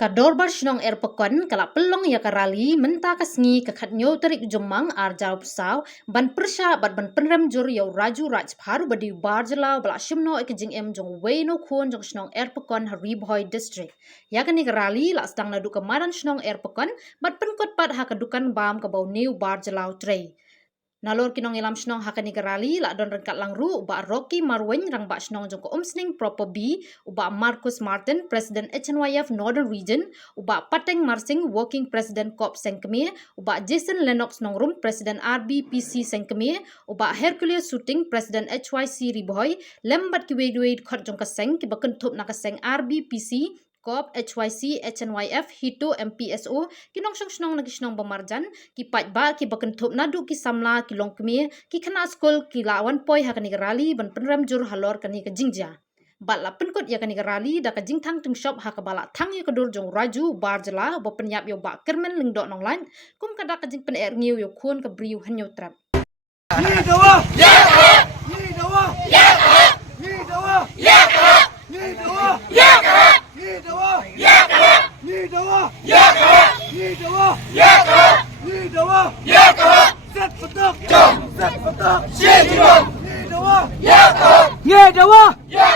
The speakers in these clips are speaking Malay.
Kadorbar shnong erpekon kalak pelong ya karali menta kasngi kakat nyo tarik jomang arjau pesau ban persya bat ban penrem jur yau raju raj paru badi barjala bala shimno ekejing jong weno kuon jong shnong erpekon Haribhoi district ya kani karali lak sedang nadu kemaran shnong erpekon bat penkot pat hakadukan bam kabau new barjalau trei. Nalor kinong ilam shnong hakani karali la don rengkat langru uba Rocky Marwin rang ba shnong jong ko umsning proper B uba Marcus Martin President HNYF Northern Region uba Pateng Marsing Working President Kop Sengkemir uba Jason Lennox Nongrum President RBPC Sengkemir uba Hercules Shooting President HYC Riboy lembat kiwedwed khot jong kaseng ki bakentup na kaseng RBPC Kop HYC HNYF Hito MPSO kinong shnong nagi shnong bamarjan ki patba ki bakentup nadu ki samla ki longkemir ki khana skol ki lawan poi hakani rali ban penram jur halor kani ka jingja bat la penkot ya kani rali da ka jingthang tung shop hakabala thang ya kadur jong raju barjala bo penyap yo ba kermen lingdo nong lain kum kada ka jing pen er ngiu yo khon ka briu hanyo trap ni dawa ya ni dawa ya ni dawa ya ni dawa ya ni dawa ya ni dawa ya ni dawa ya ni dawa ya set petak jom set petak siap ni dawa ya ni dawa ya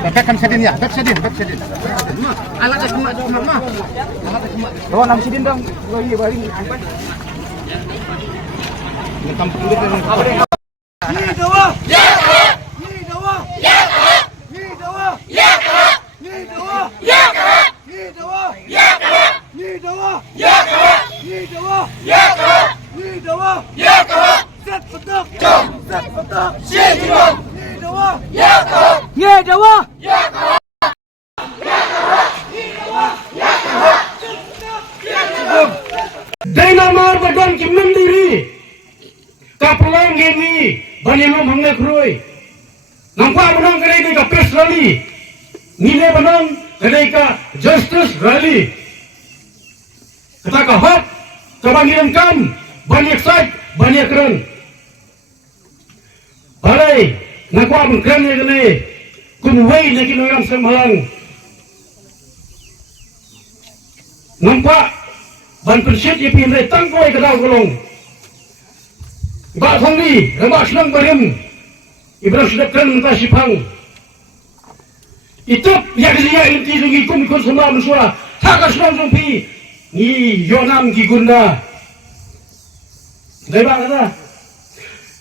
Backkan sedin ya, back sedin. Alat dah kemak mah. Bawa nam sedin dong. Lo iya balik angkat. Kampung dia dengan kabar. Ni dawa ya ni dawa ya ni dawa ya ni dawa ya ni dawa ya ni dawa ya ni dawa ya ni dawa ya set petak jom set petak siap ni dawa ya ni dawa ya Dynamar badan ki mandiri kapulang gini banyak mangga kroi nampak benang kedai ka press rally nilai benang kedai ka justice rally kata ka hot kebangiran banyak site banyak keren balai ngaku abang keren ya kene kumway na kinoyam semalang nampak ban persit ya pindah tangkoi ke dalam kolong Bak Thongli, Bak Senang Barim, Ibrahim sudah keren mentah Sipang. Itu yang dia inti sungi kum ikut semua mensuara. Hak Senang Sumpi, ni Yonam Gigunda. Dari bang kata,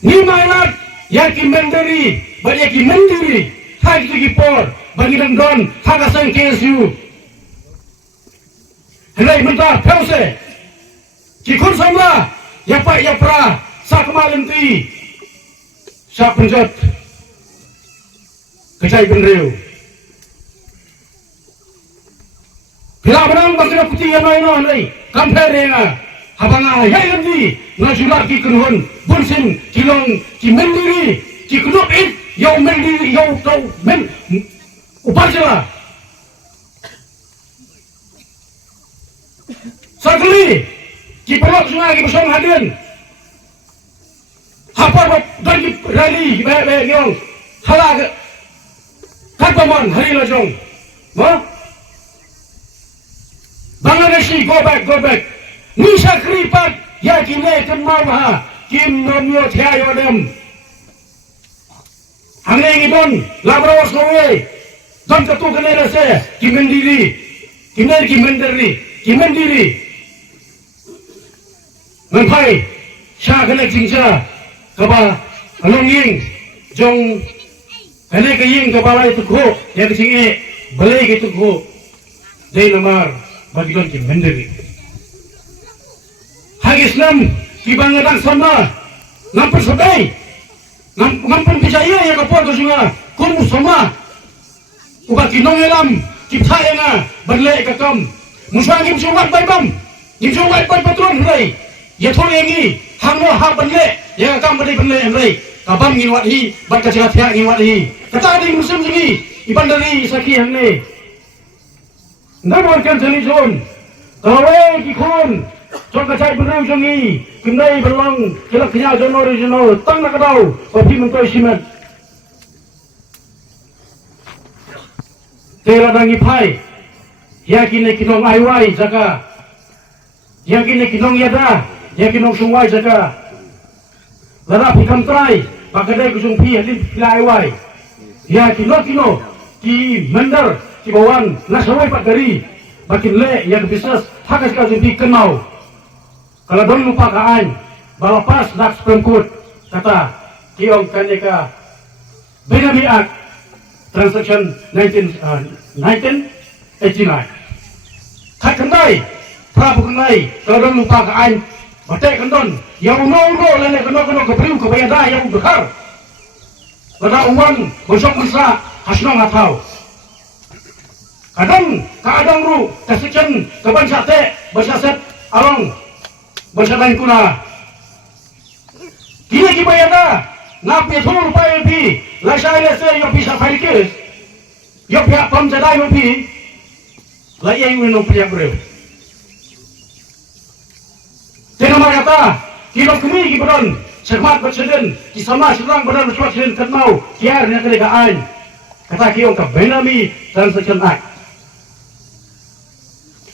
ni mainat yang kimenderi, banyak kimenderi, hak itu kipor, bagi don, hak asal KSU. Hendak mentah, pause. Kikun sama, ya pak ya pra. Sa kemarin ti sa penjat kecai penriu Hila menang bakal putih yang lain oleh kampanye renga. Habang ayah lagi ngasulah ki keruan bunsin kilong ki mendiri ki kedok yau mendiri yau kau upacara. Sekali ki pelok sungai ki bersong hadian. Apa dan ki rally baik yang halag katpaman hari lajong. Bangladeshi go back. Nisa kripat ya kine kan maha kim nomyo thaya dem. Hangne ngidon labrawas noe. Don katu kene rase kimendiri. Kimendiri. Menpai sha kene jingsa kaba alonging jong kene kaying kaba lai tukho ya kisinge balai ke tukho. Dei namar bagi don kimendiri. Islam di bangetan sama ngampun sedai ngampun percaya ya kapal tu semua kumu sama ubah kinong elam kita yang berlek kakam musuh ngim sungat baibam ngim sungat baib patron hulai ya thol yengi hangno ha berlek ya kakam berlek hulai kabam ngiwat hi bat kacira thia ngiwat hi kata di muslim sini iban dari saki hangne ndawarkan jani zon kawe kikon Jom kacai beru jongi, kendai berlang, kilak kenya jono regional, tang nak tahu, kopi mentoi simet. Tela dangi pai, yakine kinong aiwai jaka, yakine kinong yada, yakinong sungwai jaka. Lara pikam trai, pakadai kusung pi hadin pila aiwai. Yakino, ki mender, ki bawan, nasawai pak dari, bakin le yang bisnes, hakas kazumpi kenau. Kalau dong lupa kaan, balapas nak sepengkut kata kiong kaneka Benabi Act Transaction 1989. Kat kendai, prabu kendai. Kalau dong lupa kaan, batai kendon. Yang uno lene keno kepriu kebayada yang bekar. Pada uman bosok mesra hasnong atau. Kadang ru kesekian keban sate bersaset along. Bersadan kuna kini kibayada ngapi thul pai pi la sai le se yo bisa faikes yo pia pam jadai mo pi la yang no pia breu tenama kata kilo kemi ki bodon cermat berseden ki sama serang bodon suat sen kenau kiar nya kelegaan kata kiong ka Benami Transaction Act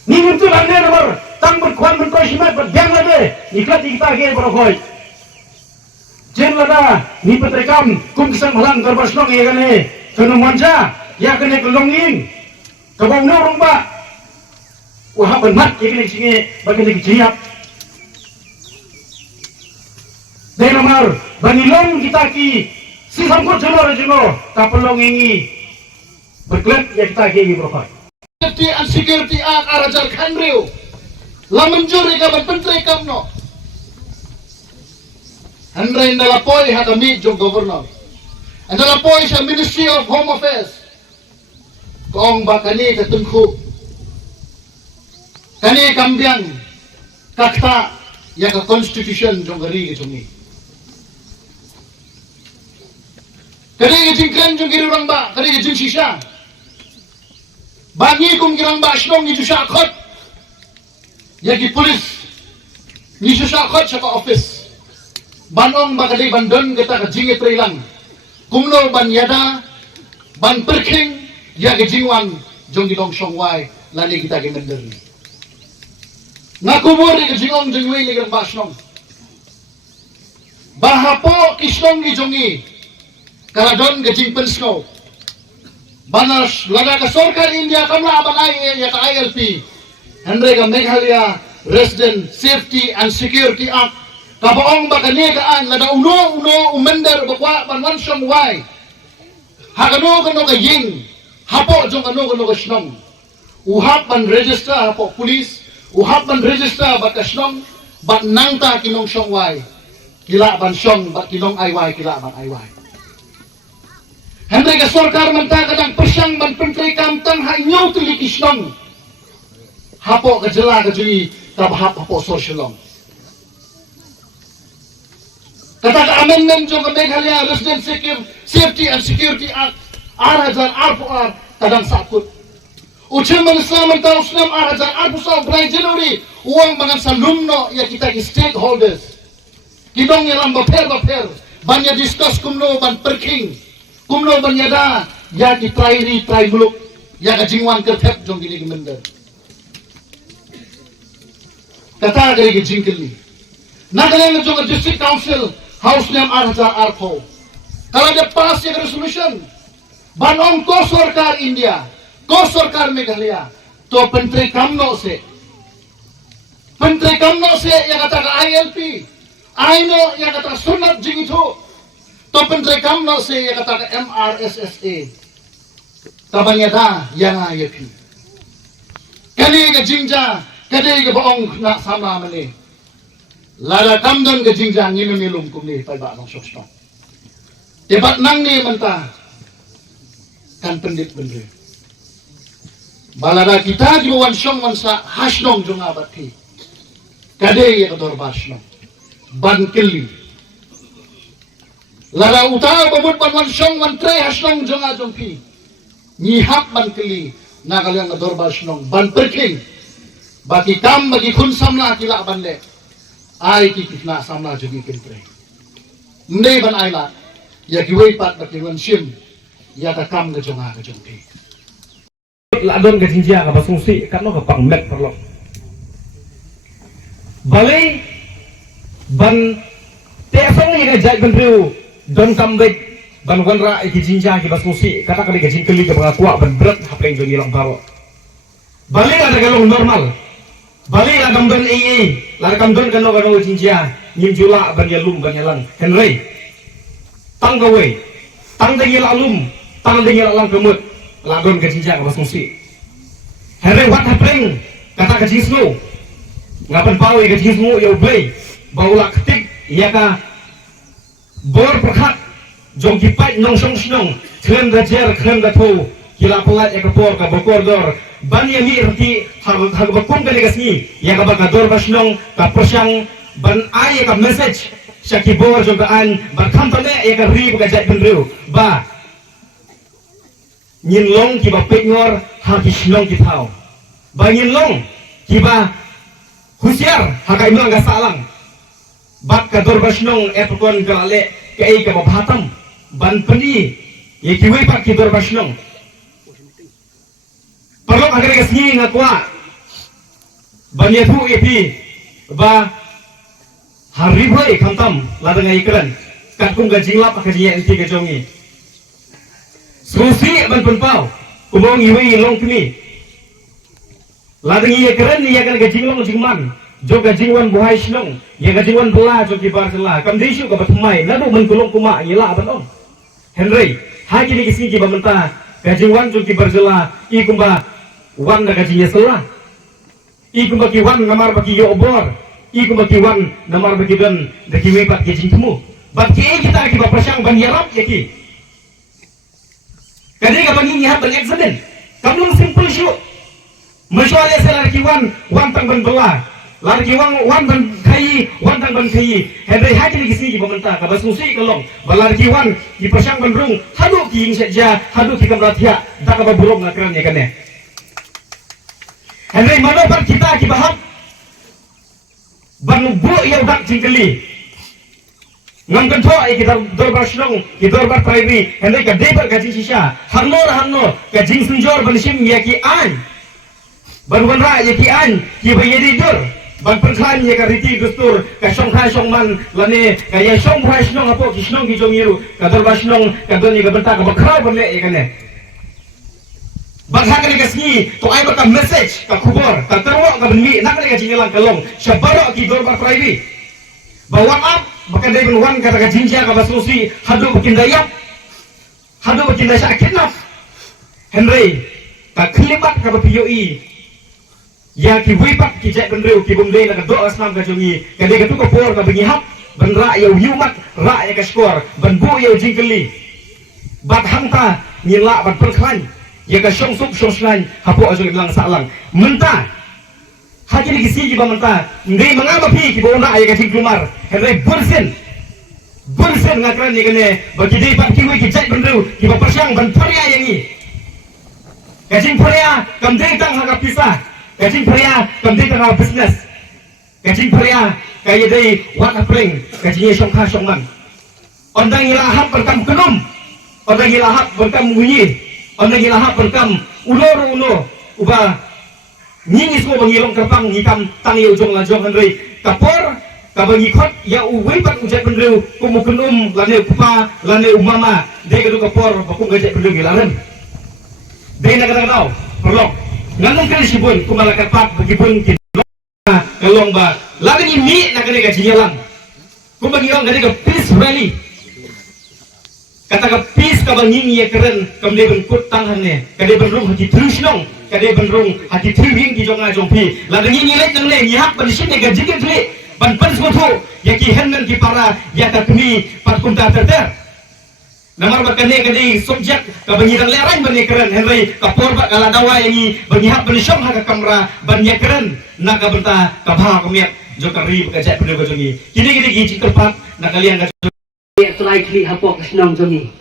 ni untuk anda nomor tang berkuan berkoi simat berbiang lade iklat kita ke berkoi jen lada ni petrekam kum kisang malang garbar senong ya kane kena manja ya kane kelonging kabau norong ba wah benmat ya kane singe bagian jiap dai nomor bangilong kita ki si sangkut jono kapelongingi berklet ya kita ke berkoi Security Act arajar kanriu lamun juri ka berpentri kamno Andre indala poi hakami jong governor indala poi sa Ministry of Home Affairs kong bakani katungku kani kambiang kakta ya ka constitution jong gari jongi kani jingkran jong giri orang ba kani jing sisa bangi kung girang ba snong ni sakot yagi polis ni sakot sa office banong bakali bandon kita ka jingi trilang kumno ban yada ban perking yagi jingwang jong gidong songwai lani kita gemender ngakumur ni jingong jingwi ni girang ba snong bahapo kisnong ni jongi kaladon ka jing pensno banas lada ka sorkar India kamla abanay ya ka ILP Andre ka Meghalaya Resident Safety and Security Act kabaong bakani kaan lada uno umender bakwa banwan siyong hakano ka ying hapo jong ano ka snong uhap ban register hapo police uhap ban register bat ka snong bat nangta kinong siyong kila ban siyong bat kinong kila ban Henry ka sorkar man ta kadang pesyang ban pentri kamtang hainyaw tulikis nong hapok ke jela ke jui tabahap hapok sosialong. Kata ke amendment jong ke Meghalaya Resident Safety and Security Act R1000 kadang sakut. Ucil menesal mentau senam R1000 bulan Januari uang mangan salumno ya kita ki stakeholders. Kidong yang baper banyak diskus kumno ban perking kumno ban yada ya ki trai muluk ya ka jingwan kertep jong gini gemender. Kata dari ke jingkeli. Nagalang jong district council house name R1000 kalau ada pass ya resolution banong ko sarkar India ko sarkar Meghalaya to pentri kamno se yang kata ke ILP aino yang kata sunat jing itu to pentri kamno se yang kata ke MRSSA tabanya da yang ILP kali ke jingja kali ke boong nak sama meni lada kamdon ke jingja ngilum kumni pai ba nong sok debat nang ni mentah kan pendit bende balada kita di wan syong wan sa hasnong jong abati kade ya kador basnong ban keli lada utara babut ban wan syong wan tre hasnong jong ajong pi nyihap ban keli nagalang kador basnong ban perking bagi kam bagi kun samla kila bande ai ki kitna samla jogi kentre mne ban aila ya kiwei pat bagi wan sim ya ta kam ke jong pi ladon ke jinjia ka basungsi kan no ka pangmet perlo balai ban te asong ni ka jai benriu don kambek ban wanra ki jinjia ki basungsi kata kali ke jingkeli ke bangakwa ban berat hapeng jong ilang baro balai ada galong normal balai ada gamban ii la gamban kan no ka no jinjia nyim jula ban yalum ban yalang henry tang gawe tang de yalalum tang de yalang kemut ladon ke jinjia ka basungsi Henry what happening kata ke jisnu ngapan pau ke jisnu ya ubay baula ketik ya ka bor perkhat jong kipai nong song snong khem da jer khem da tho kila pelat ya ka por ka bokor dor ban ya mi rti hag bakum ka legasni ya ka dor basnong ka persang ban ai ka message syaki bor jong ka an ban kham tane ya ka ri ka jai benriu ba nhìn long ki ba pek ngor ha ki snong ki thau ba nhìn long ki ba husiar ha ka imlang ga salang bat ka dor basnong epkon galale ke ai ka ba bhatam ban pendi ye ki wei pat ki dor basnong perlu agar ga sni ngakwa ban ye thu epi ba hari bhai khantam ladang ai kran kat kum ga jinglap ka ji enti ga jongi Susi ban penpau, kumong iwi long kini. Ladang iya keren iya kan gajing long jingman, jo gajing wan buhai snong, ya gajing wan bela jo kibar sela. Kam desu ka batmai, lalu menkulong kuma yela ban om. Henry, haji ni kisi ki bamenta, gajing wan jo kibar sela, I kumba wan na gajingnya sela. I kumba ki wan namar bagi yo obor, I kumba ki wan namar bagi dan daki wepat gajing temu. Bat ki kita ki ba persang ban yarap ya ki. Kadang kapag nyihat ban accident, kamu simple shoot. Masyaallah sa laki wan tang ban bela, laki wan ban kai, wan tang ban kai. Henry haji ni kisi ki pementa, kabas musi kalong. Balaki wan ki persang ban rung, hadu ki ing saja, hadu ki kamratia, tak apa burung ngakran ya kan ya. Henry mana ban kita ki bahap, ban bu ya udak jingkeli. Ngam kan thoa kita dorbar snong ki dorbar prairie hendak ka debar ka sisa hanno ka jing sunjor bansim ya ki an ban ra ya ki an ki bayedi dur ban perkhan ya ka riti dustur ka song khai song man lane ka ya song khai snong apo ki snong ki jomiru ka dorbar snong ka doni ka benta ka bakra banle ya kane bangsa ka sni to ai ba ka message ka khubor ka terwo ka benmi nak ka jingelang kalong sabaro ki dorbar prairie bawa up maka dari benuan kata jinja ka basusi hadu bikin dayak hadu bikin dayak kidnap Henry ka kelibat ka POE ya ki wipak ki jek benreu ki bumde na ka do asnam ka jongi ka de ka tu ka por ka bingihap ban ra ya yumat ra ya ka skor ban bu ya jingkeli bat hangta nyila ban perkhan ya ka song sup song slan hapo ajo ilang salang mentah Hakili kisi ki bamanta ngai mangaba pi ki bona ay ka keluar henry bursen ngakran ni kene bagi dei pak kiwi ki cai bendu ki ba persang ban pria yang ni kajing pria kam dei tang ha pisah kajing pria kam dei tang ha business kajing pria kaya dei wat apring kajing songkha songman ondang ilahap berkam kenum ondang ilahap berkam bunyi ondang ilahap berkam ulo uba nyingi semua bangilong kerpang ngikam tangi ujung lajong henry kapor kabangi khot ya uwei pat ujai pendeu kumukenum lane pupa lane umama de kedu kapor baku gajak pendeu gilaran de na kadang perlok nganong kali sibun kumala kerpat begibun ki kalong ba lagi mi na kene gaji nyalang kumagi ong gade ka peace rally kata ka peace ka bangi ya keren kamde ben kut tanghane kade ben rung hati terus nong kade ben rung hati triwing ki jonga jongpi lagi ni lek nang le ni hak ban sine gaji ke tli ban sesuatu ya ki hennan ki para ya ka kini pat kunta terter namar bakane kade subjek ka bangi dang lerang bani keren henry kapor ba kala dawa yangi bangi hak ban syom ha ka kamera ban ya keren na ka benta ka bha ka miat jokari ka jai penu ka jongi kini gi cikpat na kalian ka slightly hapok senang jongi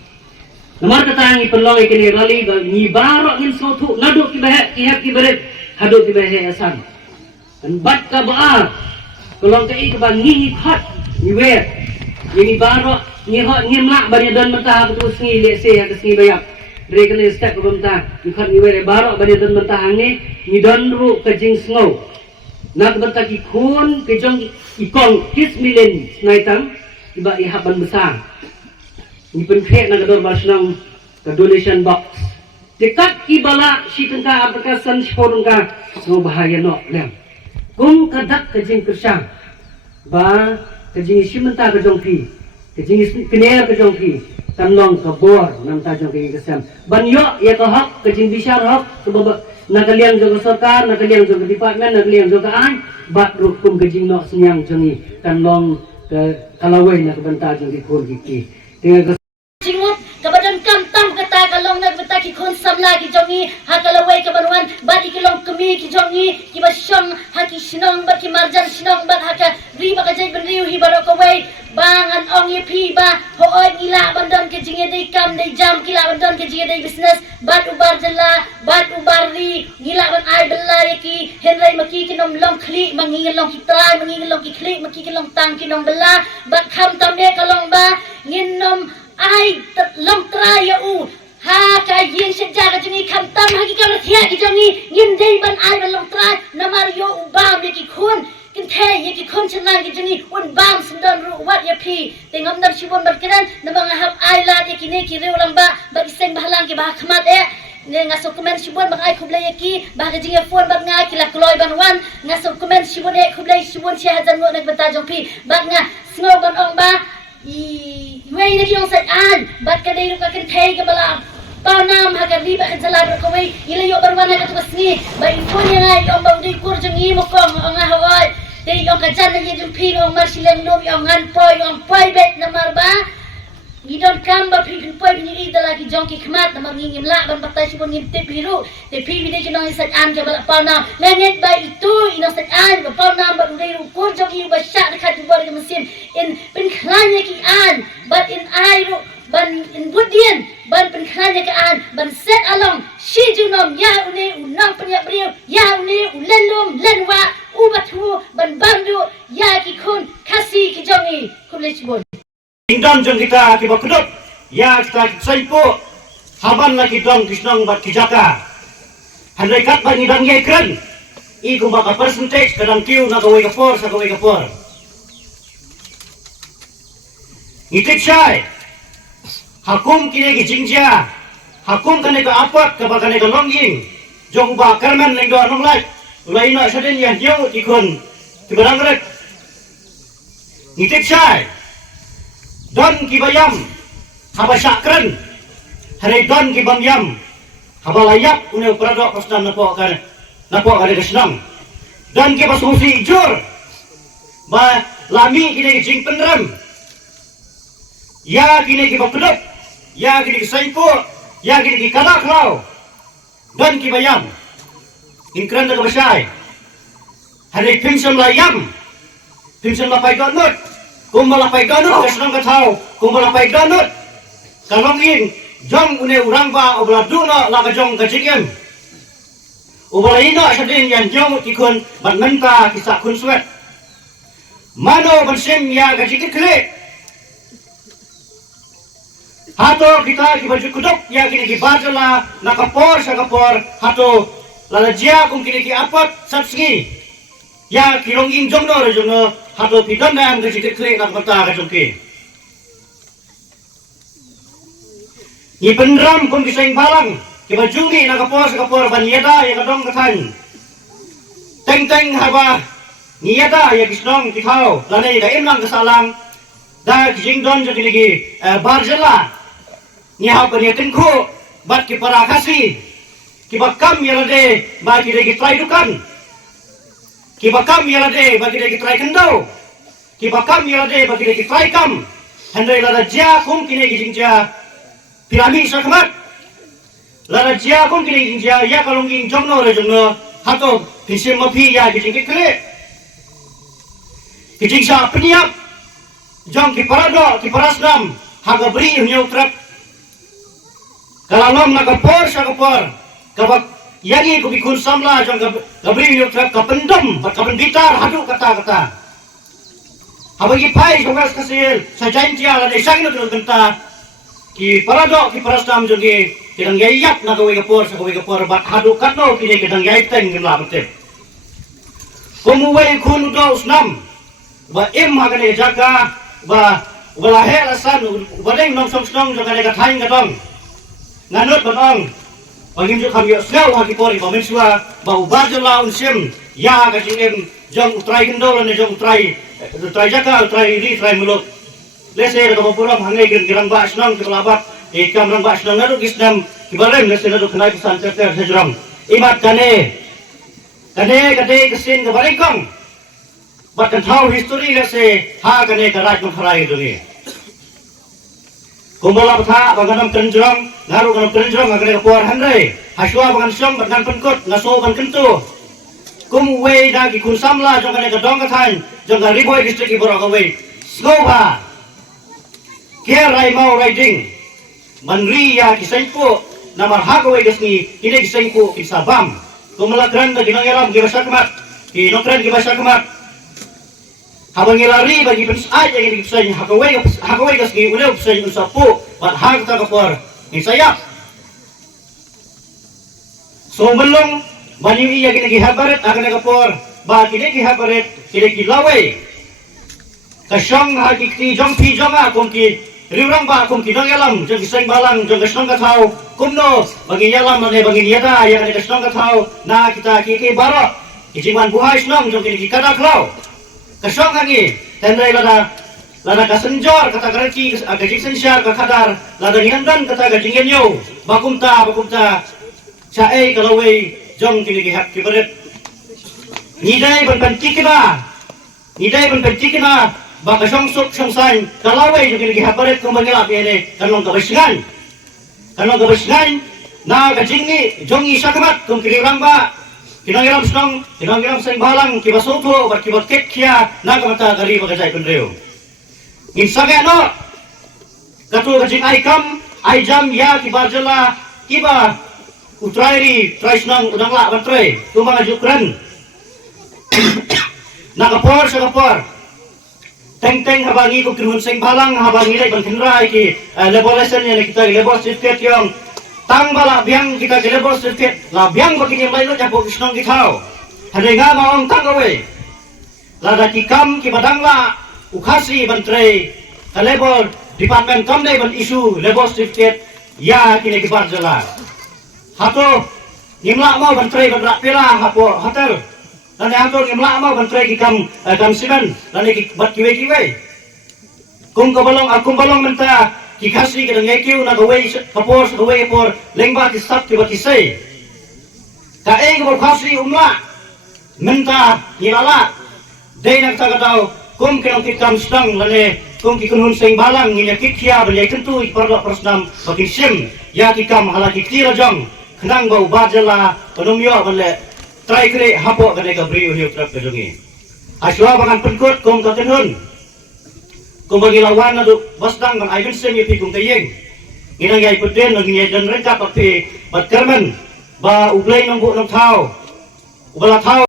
nomor kata yang perlu ikini rally ni barok ngin sotu naduk ki bahek ki hap ki beret haduk ki bahek asan dan bat ka baar kalau ke ik ban ni khat ni wer ni barok ni hot ni mak bani dan mentah tu sengi le se ke sengi bayak rekene step ko mentah ni khat ni wer barok bani dan mentah ni ni dan ru ke jing sngo nak benta ki khun ke jong ikong kis milen snaitang iba ihaban besar ni penkhek na gador basnang ka donation box dekat ki bala si tengka aplikasi forum ka no bahaya no lem kum kadak ka jing kersang ba ka jing simenta ka jong pi ka jing kner ka jong pi tamlong ka bor nam ta jong ki kesam ban yo ya ka hak ka jing bisar hak ka baba nakaliang jong sarkar nakaliang jong department nakaliang jong an bat rukum ka jing no senyang jongi tamlong kalawai nak benta jong ki khon ki dengan Jingut kabadan kamtam kata kalong nak beta ki khon samla ki jongi ha kalawai kabanuan bat ikilong kemi ki jongi ki basyong ha ki sinong bat ki marjan sinong bat ha ka ri ba ka jai benriu hi barokawai bangan ong ye pi ba ho oi gila bandan ke jinge dei kam dei jam gila bandan ke jinge dei business bat ubar jala bat ubar ri gila ban ai bella ye ki henrai maki ki nom long klik mangi long ki trai mangi long ki klik maki ki long tang ki nom bella bat kham tam ne kalong ba ngin nom ai long trai ya u ha ka yin seja ka jengi kham tam ha ki ka thia ki jengi ngin dei ban ai ban long trai namar yo u bam ye ki khun kin the ye ki khun chenang ki jengi un bam sindan ru wat ya pi tengam dar shibon bat kiran namang hab ai la ye ki ne ki reu lang ba iseng bahlang ki ba khmat ne ngaso komen shibon bang ai khuble ye ki ba ka jengi phone bat nga ki la kloi ban wan ngaso komen shibon e khuble shibon sia hajan ngo nak bata jong pi ba nga sngo ban ong ba wei na kiyong sat an bat ka dei ka kin thei ka bala panam ha ka riba ka jala ro ko wei ila yo barwan ha ka tu basngi ba infon ya ngai yong bang dei kur jong i mo kong nga hawai dei yong ka jan na ye jong pi ngong mar sileng nom yong ngan poi bet na mar ba gidon kam ba pi poi ni ida lagi jong ki khmat na mar ngim la ban batai sibon ngim te piru te pi bi dei kinong sat an ka bala panam nenget ba itu ino sat an ba panam ba dei ru kur jong i ba sha ka tu bor ka mesin in pin khlanya ki an but in ai ru ban in budian ban pin khlanya ka an ban set along shi junom ya une unang penya brio ya une ulenlum lenwa ubatu ban bandu ya ki khun kasi ki jongi kuble sibon Ingdam jong kita ki bakudot ya kita saipo haban na ki dong kisnong bat ki jaka handai kat ba ni dang ye kran I kumba ka percentage kadang kiu na gawai ka por sa gawai ka por itik syai hakum kini ki jingja hakum kane ka apat ka ba kane ka longying jong ba karman leng do anong lai ulai na saden ya jauh ki kun ki barang rek itik syai don ki bayam haba syakran hari don ki bamyam haba layak une pradok pasdan napo kare kesenang dan ki basusi jur ba lami kini jing penram ya kini ki bakudot ya kini ki saipo ya kini ki kadaklau dan ki bayam ingkran da kabasay hari pimsam layam pimsam lapai ganut kumbalapai ganut kesenang katau kumbalapai ganut kalongin jong une urang ba obla duna la jong kajigem obla ina sadin yan jong tikun ban menta kisah kun suet mano bansim ya kajigit kle hato kita ki baju kuduk ya kini ki bajala nakapor sakapor hato lala jia kum kini ki apat sapski ya kilongin jongno re jongno hato pidon dam kajigit kle kat mata kajongki ni penram kum kiseng balang ki bajungi nakapor sakapor ban yada ya kadong katan teng haba ni yada ya kisnong tikau lane da imlang kesalang da jingdon jadi lagi barjala ni haba ni tengku bat ki para kasih ki bakam yalade bagi lagi try dukan ki bakam yalade bagi lagi try kendau ki bakam yalade bagi lagi try kam handai lada jia kum kini jingja pirami sakmat lada jia kum kini jingja ya kalonging jongno re jongno hato pisim mapi ya jingkit kle kijingsa peniap jong ki parado ki parasdam haga beri hunyo trap kalalom nakapor sakapor kabak yagi kubi kun samla jong gabri hunyo trap kapendam kapen bitar hadu kata habagi pai jogas kasil sajantia la desang no benta ki parado ki parasdam jong ki kedang yayak nagawe kapor bat hadu katno kini kedang yaitan ngela bete komuwe kun dos nam ba im hagane jaga ba walahe lasan badeng nong song jong kane kathain katong nanut batong bangim ju kham yo sel hagi pori ba mensua ba ubajala unsim ya ka jingem jong utrai gendol ne jong utrai jaga utrai ri utrai muluk lese ka puram hangai girang ba snong kelabak ikam rang ba snong nadu gisnam kibarem lese nadu khnai pisan ter sejram imat kane kesin ka barengkong bahkan tahu history lese ha kane ka raj mangharai dungi kumbala patha banganam kenjrong ngaru kanam kenjrong agane ka por handai haswa bangan som bangan penkut ngaso ban kentu kum we da ki kun samla jong kane ka dong ka thain jong ka riboy district ki borok we snoba care rai mau riding manri ya ki sengko namar ha we gesni kine ki sengko ki sabam kumbala kran da ginang yaram ki basakmat ki nokran ki basakmat habang ilari bagi pens aja yang dipsanya hakawai kasih udah psanya usapu bat hak tak kapor ini saya so belum banyu iya kini kihabaret akan kapor ba kini kihabaret kini kilawai kasyong hakiki jong pi jonga kumki riurang ba kumki dong yalam jong kiseng balang jong kasyong katau kumno bagi yalam mane bagi niada yang ada kasyong katau na kita kiki barok ijiman buhai snong jong kini kikadak lau kasong lagi tendai lada kasenjor kata kerki agak sensyar kadar lada nyandan kata gajingen yo bakumta cae kalau we jong kini hak kibaret nidai ban tikina ba kasong sup songsan kalau we jong kini hak baret kembali lap ini kanong kabesingan na gajingi jongi sakmat kum kiri ramba kinangiram snong kinangiram seng balang kiba soto bat kiba kekkia naga mata gari bagajai pendreu ngin saga no katu gajing aikam aijam ya kiba jala kiba utrairi traisnong udangla bantrai tumang ajukran nakapor sakapor teng habangi ko kinun seng balang habangi lai bangkenrai ki lebolesen yang kita lebol certificate yang tang bala biang kita gelebor certificate la biang begini mai lo japo kisnong kitau hadai nga maong tang awe la da kikam ki badangla ukasi bantre kalebor department kam dai ban isu lebor certificate ya kini ki barjala hato nimla mau bantre badra pela hapo hotel dan hato nimla mau bantre kikam simen dan ki bat kiwe kum balong menta kikasih kedang yakiu na gawai kapor lengba kisap tiba kisai kae gawai kasih umla menta nilala day nagtagatau kum kinang kitam sedang lane kum kikunhun seng balang nginya kikya banyai kentu iparlok persnam bakin sim ya kikam hala kikira jong kenang bau bajala penumyo bale try kre hapok kene ka bri uhiu trap kejongi aswa bangan penkut kom ka tenun kom bagi lawan adu basdang bang aiben sem yepi kum tayeng inang yai puden ngi yai dan reka papi bat kermen ba ublei nang bu nang thau ubala thau